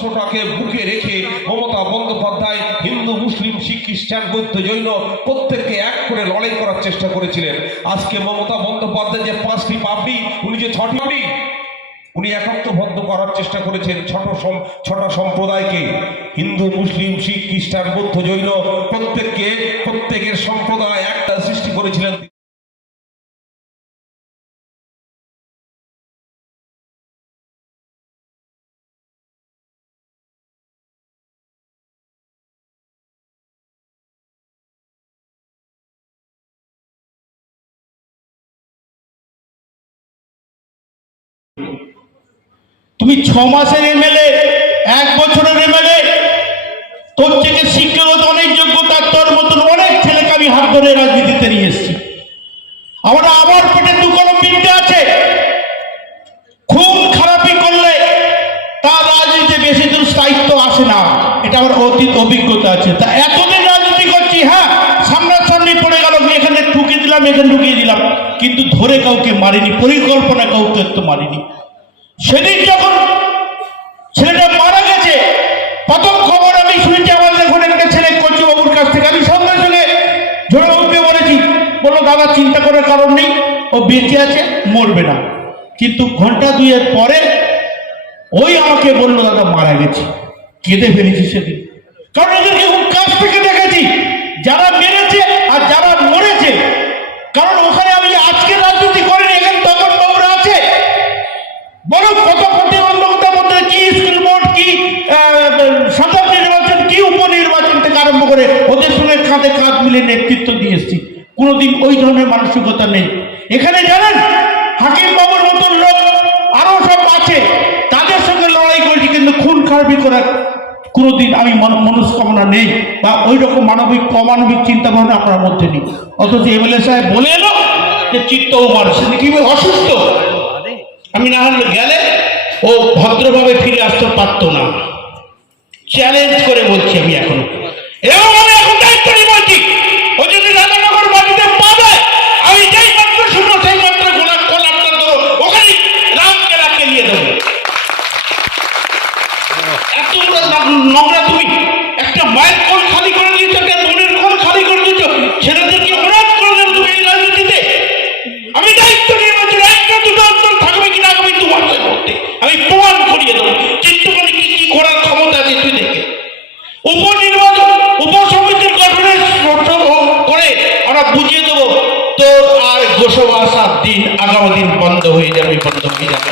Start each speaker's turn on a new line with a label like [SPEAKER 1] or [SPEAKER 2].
[SPEAKER 1] ভারতবর্ষটাকে বুকে রেখে মমতা বন্দ্যোপাধ্যায় হিন্দু, মুসলিম, শিখ, খ্রিস্টান, বৌদ্ধ, জৈন প্রত্যেককে এক করে লড়াই করার চেষ্টা করেছিলেন। আজকে মমতা বন্দ্যোপাধ্যায় যে পাঁচটি পাবলি উনি যে ছটি পাবলি উনি একত্রবদ্ধ করার চেষ্টা করেছেন ছোট ছটা সম্প্রদায়কে। হিন্দু, মুসলিম, শিখ, খ্রিস্টান, বৌদ্ধ, জৈন প্রত্যেককে, প্রত্যেকের সম্প্রদায় একটা সৃষ্টি করেছিলেন
[SPEAKER 2] তুমি ছ মাসের এমএলএ, এক বছরের এমএলএ। তোর থেকে শিক্ষাগত অনেক যোগ্যতা, তোর মতন অনেক ছেলেকে আমি হাত ধরে রাজনীতিতে নিয়ে এসেছি। আমার আমার পেটে দু কলম বিদ্যা আছে। খুব খারাপই করলে তার রাজনীতিতে বেশি দূর স্থায়িত্ব আসে না। এটা আমার অতীত অভিজ্ঞতা আছে। তা এতদিন রাজনীতি করছি হ্যাঁ সামনাসামনি পড়ে গেল এখানে দিলাম এখানে ঢুকিয়ে দিলাম, কিন্তু ধরে কাউকে মারিনি, পরিকল্পনা কাউকে তো মারিনি। সেদিন যখন ছেলেটা মারা গেছে, প্রথম খবর আমি শুনেছি আমাদের এখন একটা ছেলে কচু বাবুর কাছ থেকে, আমি সঙ্গে সঙ্গে ঝোড়া উঠে বলেছি, বলল, দাদা, চিন্তা করার কারণ নেই, ও বেঁচে আছে, মরবে না। কিন্তু ঘণ্টা দুয়ের পরে ওই আমাকে বলল, দাদা, মারা গেছে, কেঁদে ফেলেছি সেদিন। কারণ ওদেরকে খুব কাছ থেকে দেখেছি, যারা মেরেছে আর যারা মরেছে কারণ ওখানে আমি আজকে রাজনীতি করিনি এখানে তখন বাবুরা আছে বরং কত প্রতিবন্ধকতার মধ্যে কি স্কুল বোর্ড কি সদর নির্বাচন, কি উপনির্বাচন থেকে আরম্ভ করে ওদের সঙ্গে কাঁধে কাঁধ মিলে নেতৃত্ব দিয়ে এসছি। কোনোদিন ওই ধরনের মানসিকতা নেই। এখানে জানেন, হাকিম বাবুর মতন লোক আরও সব আছে। তাদের সঙ্গে লড়াই করেছি, কিন্তু খুন খারাপি করার কোনোদিন আমি মন- মনস্কামনা নেই বা ওই রকম মানবিক, অমানবিক চিন্তা ভাবনা আপনার মধ্যে নেই। অথচ এমএলএ সাহেব বলে এলো যে চিত্ত মানুষ কি অসুস্থ? আমি না হলে গেলে ও ভদ্রভাবে ফিরে আসতে পারতো না। চ্যালেঞ্জ করে বলছি আমি এখন এবং আমি এখন দায়িত্ব নিয়ে বলছি ও যদি রাধানগর বাড়িতে পাবে আমি যেই মাত্র শুনব সেই মাত্র গোলাপ গোলাপটা দেবো ওখানে রামকে রাখতে নিয়ে দেবো এত বড় ন- নোংরা তুমি একটা মায়ের কোল খালি করে দিয়েছ একটা বোনের কোল খালি করে দিয়েছ ছেলেদেরকে অনাথ করে দেবে তুমি এই রাজনীতিতে আমি দায়িত্ব নিয়ে বলছি একটা দুটো অঞ্চল থাকবে কিনা আমি তোমার মধ্যে আমি প্রমাণ করিয়ে দেবো চিত্তকণে কি কি করার ক্ষমতা আছে, তুই দেখে। উপনির্বাচন, উপসমিতির গঠনের করে আমরা বুঝিয়ে দেবো, তোর আর গোসবাসার দিন, আগামী দিন বন্ধ হয়ে যাবে, বন্ধ হয়ে যাবে।